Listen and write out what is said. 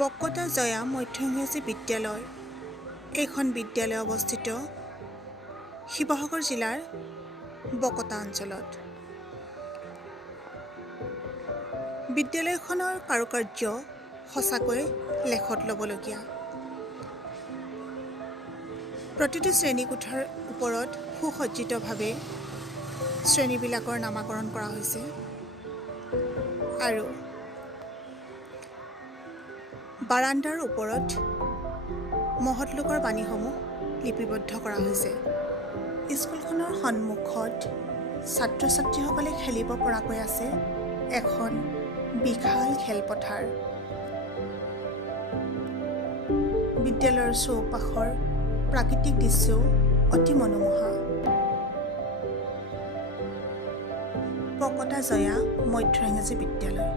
বকতা জয়া মধ্য বিদ্যালয় এইখন বিদ্যালয় অৱস্থিত শিৱসাগৰ জিলাৰ বকতা অঞ্চলত। বিদ্যালয়খনৰ কাৰুকাৰ্য সঁচাকৈ লেখত ল'বলগীয়া। প্ৰতিটো শ্ৰেণীকোঠাৰ ওপৰত সুসজ্জিতভাৱে শ্ৰেণীবিলাকৰ নামাকৰণ কৰা হৈছে আৰু বাৰাণ্ডাৰ ওপৰত মহৎ লোকৰ বাণীসমূহ লিপিবদ্ধ কৰা হৈছে। স্কুলখনৰ সন্মুখত ছাত্ৰ ছাত্ৰীসকলে খেলিব পৰাকৈ আছে এখন বিশাল খেলপথাৰ। বিদ্যালয়ৰ চৌপাশৰ প্ৰাকৃতিক দৃশ্যও অতি মনোমোহা। বকতা জয়া মধ্য বিদ্যালয়।